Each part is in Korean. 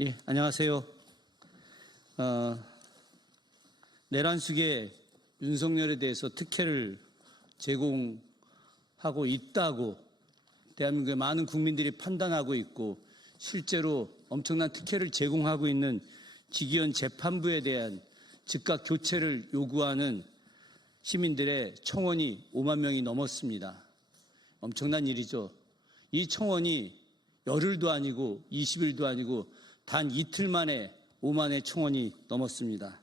예, 안녕하세요. 내란숙의 윤석열에 대해서 특혜를 제공하고 있다고 대한민국의 많은 국민들이 판단하고 있고 실제로 엄청난 특혜를 제공하고 있는 직위원 재판부에 대한 즉각 교체를 요구하는 시민들의 청원이 5만 명이 넘었습니다. 엄청난 일이죠. 이 청원이 열흘도 아니고 20일도 아니고 단 이틀 만에 5만의 청원이 넘었습니다.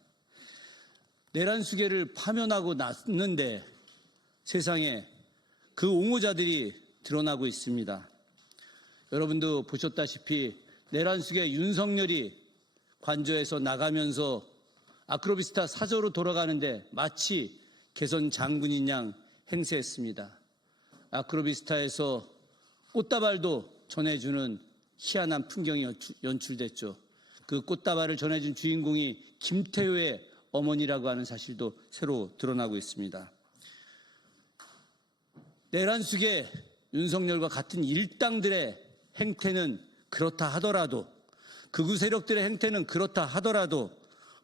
내란수계를 파면하고 났는데 세상에 그 옹호자들이 드러나고 있습니다. 여러분도 보셨다시피 내란수계 윤석열이 관저에서 나가면서 아크로비스타 사저로 돌아가는데 마치 개선 장군인 양 행세했습니다. 아크로비스타에서 꽃다발도 전해주는 희한한 풍경이 연출됐죠. 그 꽃다발을 전해준 주인공이 김태효의 어머니라고 하는 사실도 새로 드러나고 있습니다. 내란숙의 윤석열과 같은 일당들의 행태는 그렇다 하더라도, 극우 세력들의 행태는 그렇다 하더라도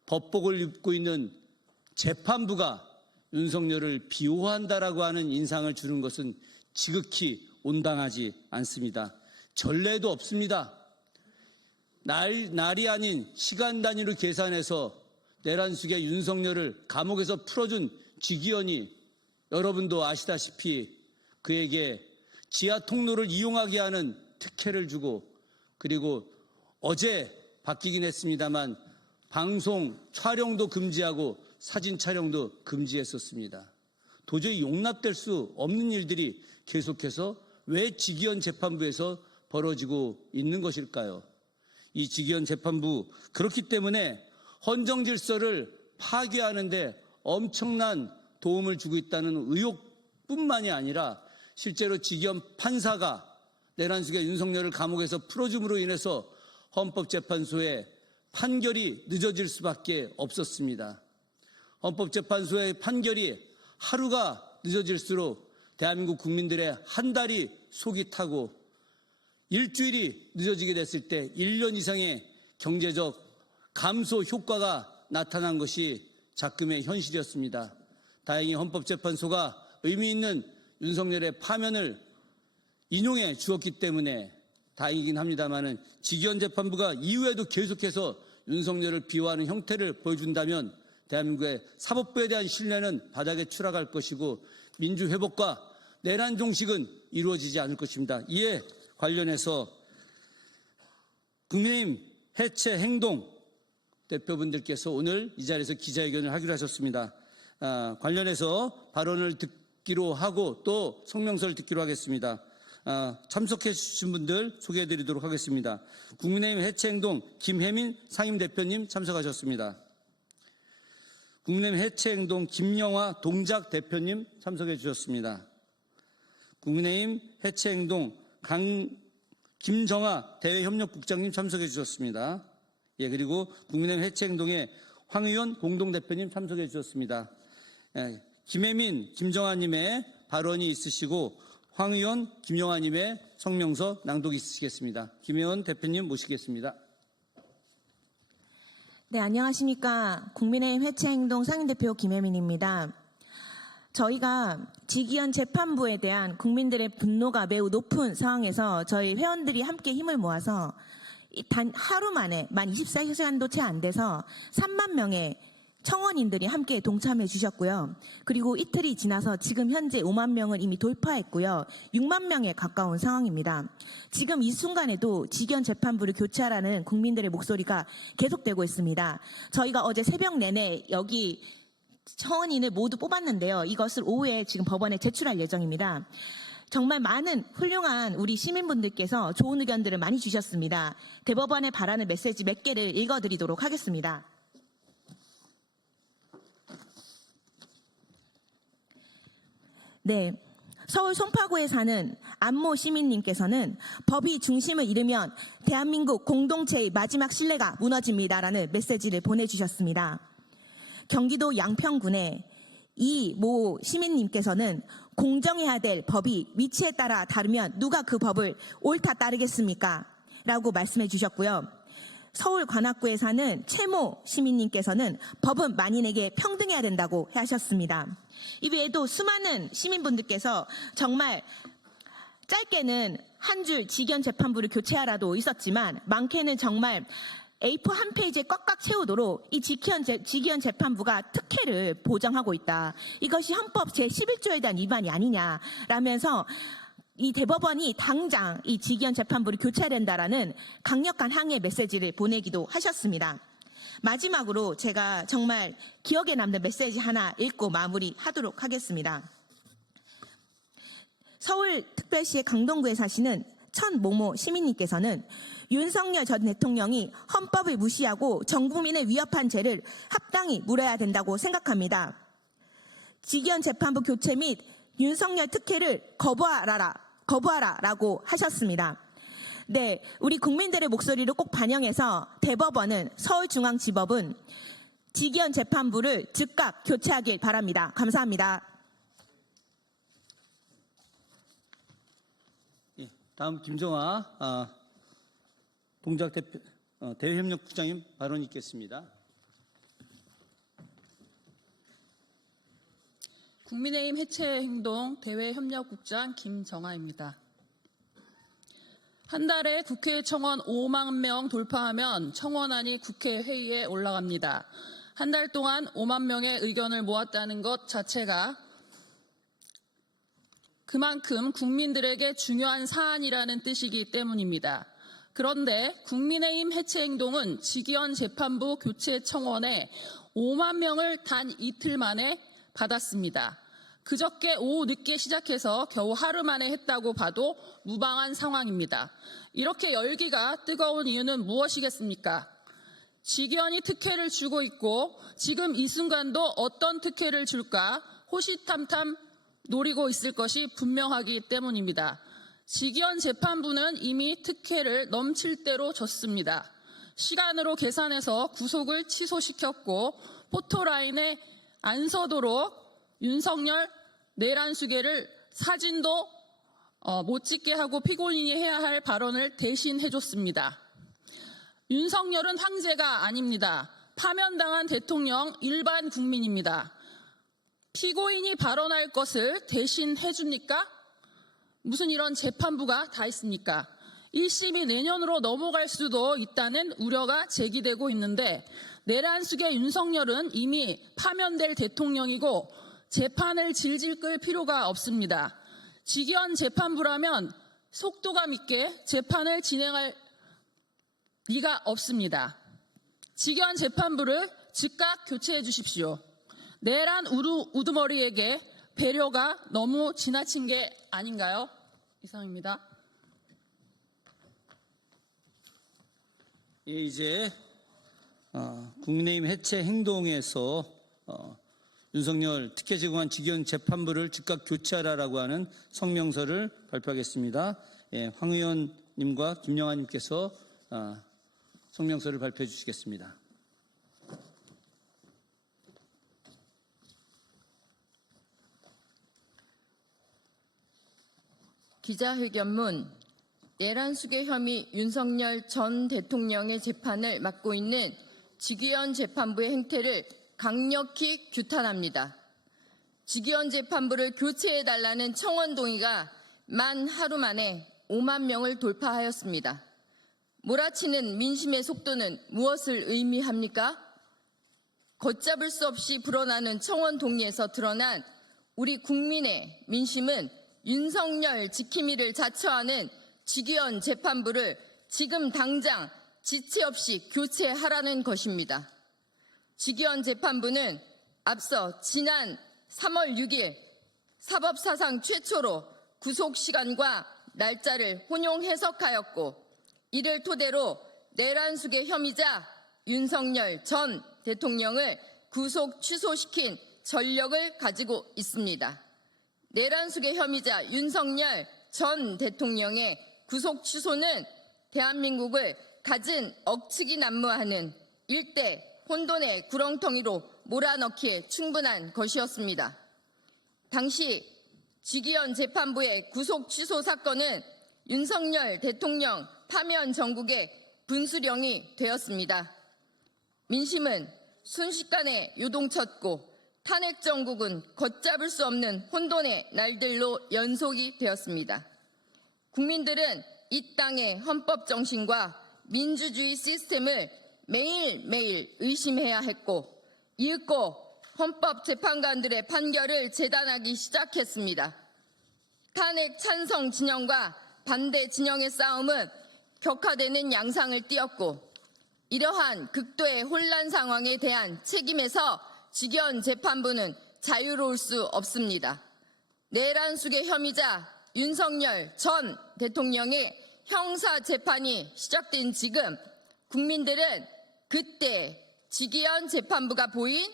법복을 입고 있는 재판부가 윤석열을 비호한다라고 하는 인상을 주는 것은 지극히 온당하지 않습니다. 전례도 없습니다. 날이 아닌 시간 단위로 계산해서 내란숙의 윤석열을 감옥에서 풀어준 직위원이 여러분도 아시다시피 그에게 지하 통로를 이용하게 하는 특혜를 주고, 그리고 어제 바뀌긴 했습니다만 방송 촬영도 금지하고 사진 촬영도 금지했었습니다. 도저히 용납될 수 없는 일들이 계속해서 왜 직위원 재판부에서 벌어지고 있는 것일까요? 이 직위원 재판부, 그렇기 때문에 헌정 질서를 파괴하는데 엄청난 도움을 주고 있다는 의혹뿐만이 아니라 실제로 직위원 판사가 내란숙의 윤석열을 감옥에서 풀어줌으로 인해서 헌법재판소의 판결이 늦어질 수밖에 없었습니다. 헌법재판소의 판결이 하루가 늦어질수록 대한민국 국민들의 한 달이 속이 타고 일주일이 늦어지게 됐을 때 1년 이상의 경제적 감소 효과가 나타난 것이 작금의 현실이었습니다. 다행히 헌법재판소가 의미 있는 윤석열의 파면을 인용해 주었기 때문에 다행이긴 합니다만은 직위원 재판부가 이후에도 계속해서 윤석열을 비호하는 형태를 보여준다면 대한민국의 사법부에 대한 신뢰는 바닥에 추락할 것이고 민주회복과 내란 종식은 이루어지지 않을 것입니다. 이에 관련해서 국민의힘 해체 행동 대표분들께서 오늘 이 자리에서 기자회견을 하기로 하셨습니다. 관련해서 발언을 듣기로 하고 또 성명서를 듣기로 하겠습니다. 참석해 주신 분들 소개해 드리도록 하겠습니다. 국민의힘 해체행동 김혜민 상임대표님 참석하셨습니다. 국민의힘 해체행동 김영화 동작 대표님 참석해 주셨습니다. 국민의힘 해체행동 김정아 대외협력국장님 참석해 주셨습니다. 예, 그리고 국민의힘 해체행동의 황의원 공동대표님 참석해 주셨습니다. 김혜민, 김정아님의 발언이 있으시고 황의원, 김영아님의 성명서 낭독이 있으시겠습니다. 김혜원 대표님 모시겠습니다. 네, 안녕하십니까. 국민의힘 해체행동 상임대표 김혜민입니다. 저희가 직위원 재판부에 대한 국민들의 분노가 매우 높은 상황에서 저희 회원들이 함께 힘을 모아서 단 하루 만에 만 24시간도 채 안 돼서 3만 명의 청원인들이 함께 동참해 주셨고요. 그리고 이틀이 지나서 지금 현재 5만 명을 이미 돌파했고요. 6만 명에 가까운 상황입니다. 지금 이 순간에도 직위원 재판부를 교체하라는 국민들의 목소리가 계속되고 있습니다. 저희가 어제 새벽 내내 여기 청원인을 모두 뽑았는데요. 이것을 오후에 지금 법원에 제출할 예정입니다. 정말 많은 훌륭한 우리 시민분들께서 좋은 의견들을 많이 주셨습니다. 대법원에 바라는 메시지 몇 개를 읽어드리도록 하겠습니다. 네, 서울 송파구에 사는 안모 시민님께서는 법이 중심을 잃으면 대한민국 공동체의 마지막 신뢰가 무너집니다라는 메시지를 보내주셨습니다. 경기도 양평군의 이모 시민님께서는 공정해야 될 법이 위치에 따라 다르면 누가 그 법을 옳다 따르겠습니까? 라고 말씀해 주셨고요. 서울 관악구에 사는 최모 시민님께서는 법은 만인에게 평등해야 된다고 하셨습니다. 이 외에도 수많은 시민분들께서 정말 짧게는 한 줄 직위원 재판부를 교체하라도 있었지만 많게는 정말 A4 한 페이지에 꽉꽉 채우도록 이 직위원 재판부가 특혜를 보장하고 있다. 이것이 헌법 제11조에 대한 위반이 아니냐라면서 이 대법원이 당장 이 직위원 재판부를 교체해야 된다라는 강력한 항의 메시지를 보내기도 하셨습니다. 마지막으로 제가 정말 기억에 남는 메시지 하나 읽고 마무리하도록 하겠습니다. 서울특별시의 강동구에 사시는 천모모 시민님께서는 윤석열 전 대통령이 헌법을 무시하고 전 국민을 위협한 죄를 합당히 물어야 된다고 생각합니다. 직위원 재판부 교체 및 윤석열 특혜를 거부하라라고 하셨습니다. 네, 우리 국민들의 목소리를 꼭 반영해서 대법원은 서울중앙지법은 직위원 재판부를 즉각 교체하길 바랍니다. 감사합니다. 다음 김정아 동작 대외협력부장님 발언 있겠습니다. 국민의힘 해체행동 대외협력국장 김정아입니다. 한 달에 국회 청원 5만 명 돌파하면 청원안이 국회 회의에 올라갑니다. 한 달 동안 5만 명의 의견을 모았다는 것 자체가 그만큼 국민들에게 중요한 사안이라는 뜻이기 때문입니다. 그런데 국민의힘 해체행동은 직위원 재판부 교체 청원에 5만 명을 단 이틀 만에 받았습니다. 그저께 오후 늦게 시작해서 겨우 하루 만에 했다고 봐도 무방한 상황입니다. 이렇게 열기가 뜨거운 이유는 무엇이겠습니까? 직위원이 특혜를 주고 있고 지금 이 순간도 어떤 특혜를 줄까 호시탐탐 노리고 있을 것이 분명하기 때문입니다. 직위원 재판부는 이미 특혜를 넘칠 대로 줬습니다. 시간으로 계산해서 구속을 취소시켰고 포토라인에 안 서도록 윤석열 내란수계를 사진도 못 찍게 하고 피고인이 해야 할 발언을 대신 해줬습니다. 윤석열은 황제가 아닙니다. 파면당한 대통령 일반 국민입니다. 피고인이 발언할 것을 대신 해줍니까? 무슨 이런 재판부가 다 있습니까? 1심이 내년으로 넘어갈 수도 있다는 우려가 제기되고 있는데 내란수계 윤석열은 이미 파면될 대통령이고 재판을 질질 끌 필요가 없습니다. 직위원 재판부라면 속도감 있게 재판을 진행할 리가 없습니다. 직위원 재판부를 즉각 교체해 주십시오. 내란 우두머리에게 배려가 너무 지나친 게 아닌가요? 이상입니다. 예, 이제 국민의힘 해체 행동에서 윤석열 특혜 제공한 직위원 재판부를 즉각 교체하라라고 하는 성명서를 발표하겠습니다. 예, 황 의원님과 김영아님께서 성명서를 발표해 주시겠습니다. 기자회견문 내란수계 혐의 윤석열 전 대통령의 재판을 맡고 있는 직위원 재판부의 행태를 강력히 규탄합니다. 직위원 재판부를 교체해달라는 청원 동의가 만 하루 만에 5만 명을 돌파하였습니다. 몰아치는 민심의 속도는 무엇을 의미합니까? 걷잡을 수 없이 불어나는 청원 동의에서 드러난 우리 국민의 민심은 윤석열 지킴이를 자처하는 직위원 재판부를 지금 당장 지체 없이 교체하라는 것입니다. 직위원 재판부는 앞서 지난 3월 6일 사법사상 최초로 구속시간과 날짜를 혼용 해석하였고 이를 토대로 내란수계 혐의자 윤석열 전 대통령을 구속 취소시킨 전력을 가지고 있습니다. 내란수계 혐의자 윤석열 전 대통령의 구속 취소는 대한민국을 갖은 억측이 난무하는 일대 혼돈의 구렁텅이로 몰아넣기에 충분한 것이었습니다. 당시 직위원 재판부의 구속 취소 사건은 윤석열 대통령 파면 정국의 분수령이 되었습니다. 민심은 순식간에 요동쳤고 탄핵 정국은 걷잡을 수 없는 혼돈의 날들로 연속이 되었습니다. 국민들은 이 땅의 헌법 정신과 민주주의 시스템을 매일매일 의심해야 했고 이윽고 헌법재판관들의 판결을 재단하기 시작했습니다. 탄핵 찬성 진영과 반대 진영의 싸움은 격화되는 양상을 띠었고 이러한 극도의 혼란 상황에 대한 책임에서 직위원 재판부는 자유로울 수 없습니다. 내란숙의 혐의자 윤석열 전 대통령의 형사 재판이 시작된 지금 국민들은 그때 직위원 재판부가 보인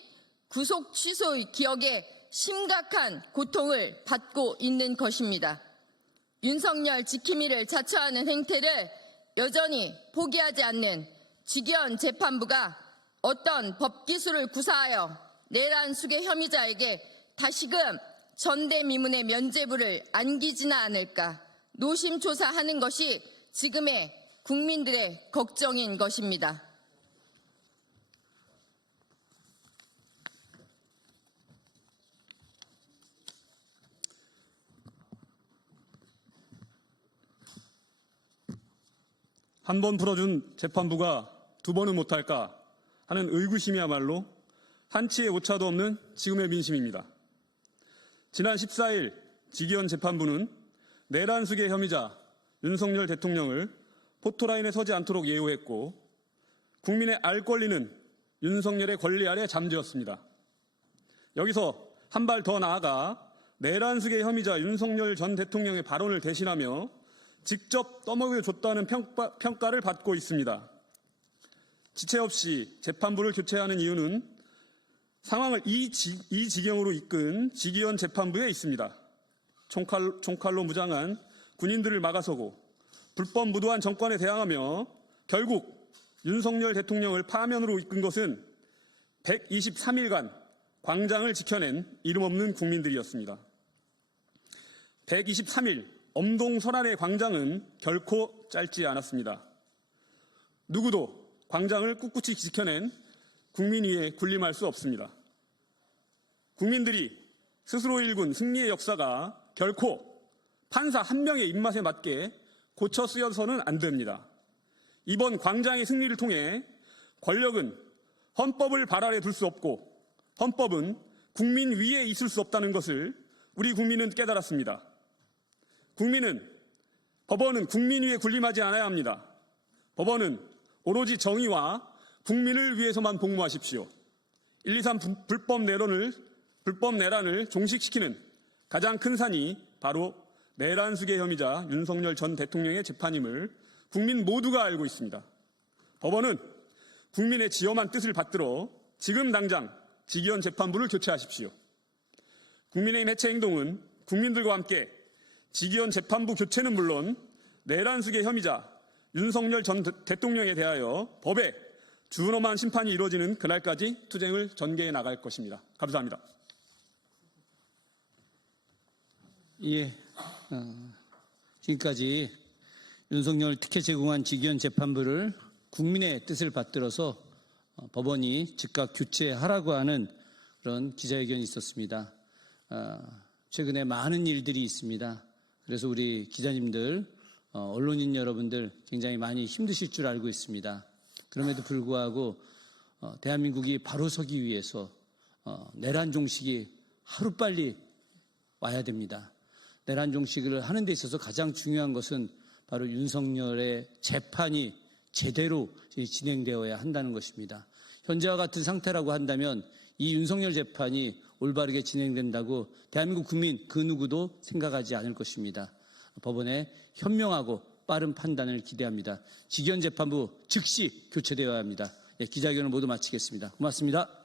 구속 취소의 기억에 심각한 고통을 받고 있는 것입니다. 윤석열 지킴이를 자처하는 행태를 여전히 포기하지 않는 직위원 재판부가 어떤 법기술을 구사하여 내란숙의 혐의자에게 다시금 전대미문의 면죄부를 안기지는 않을까 노심초사하는 것이 지금의 국민들의 걱정인 것입니다. 한 번 풀어준 재판부가 두 번은 못할까 하는 의구심이야말로 한치의 오차도 없는 지금의 민심입니다. 지난 14일 직위원 재판부는 내란숙의 혐의자 윤석열 대통령을 포토라인에 서지 않도록 예우했고 국민의 알 권리는 윤석열의 권리 아래 잠재웠습니다. 여기서 한 발 더 나아가 내란숙의 혐의자 윤석열 전 대통령의 발언을 대신하며 직접 떠먹여줬다는 평가를 받고 있습니다. 지체 없이 재판부를 교체하는 이유는 상황을 이 지경으로 이끈 직위원 재판부에 있습니다. 총칼로 무장한 군인들을 막아서고 불법 무도한 정권에 대항하며 결국 윤석열 대통령을 파면으로 이끈 것은 123일간 광장을 지켜낸 이름 없는 국민들이었습니다. 123일 엄동설안의 광장은 결코 짧지 않았습니다. 누구도 광장을 꿋꿋이 지켜낸 국민 위에 군림할 수 없습니다. 국민들이 스스로 일군 승리의 역사가 결코 판사 한 명의 입맛에 맞게 고쳐 쓰여서는 안 됩니다. 이번 광장의 승리를 통해 권력은 헌법을 발 아래 둘 수 없고 헌법은 국민 위에 있을 수 없다는 것을 우리 국민은 깨달았습니다. 법원은 국민 위에 군림하지 않아야 합니다. 법원은 오로지 정의와 국민을 위해서만 복무하십시오. 123 불법 내란을 종식시키는 가장 큰 산이 바로 내란숙의 혐의자 윤석열 전 대통령의 재판임을 국민 모두가 알고 있습니다. 법원은 국민의 지엄한 뜻을 받들어 지금 당장 직위원 재판부를 교체하십시오. 국민의힘 해체 행동은 국민들과 함께 직위원 재판부 교체는 물론 내란숙의 혐의자 윤석열 전 대통령에 대하여 법에 준엄한 심판이 이루어지는 그날까지 투쟁을 전개해 나갈 것입니다. 감사합니다. 예, 지금까지 윤석열 특혜 제공한 직위원 재판부를 국민의 뜻을 받들어서 법원이 즉각 교체하라고 하는 그런 기자회견이 있었습니다. 최근에 많은 일들이 있습니다. 그래서 우리 기자님들, 언론인 여러분들 굉장히 많이 힘드실 줄 알고 있습니다. 그럼에도 불구하고 대한민국이 바로 서기 위해서 내란 종식이 하루빨리 와야 됩니다. 내란 종식을 하는 데 있어서 가장 중요한 것은 바로 윤석열의 재판이 제대로 진행되어야 한다는 것입니다. 현재와 같은 상태라고 한다면 이 윤석열 재판이 올바르게 진행된다고 대한민국 국민 그 누구도 생각하지 않을 것입니다. 법원의 현명하고 빠른 판단을 기대합니다. 직위원 재판부 즉시 교체되어야 합니다. 기자회견을 모두 마치겠습니다. 고맙습니다.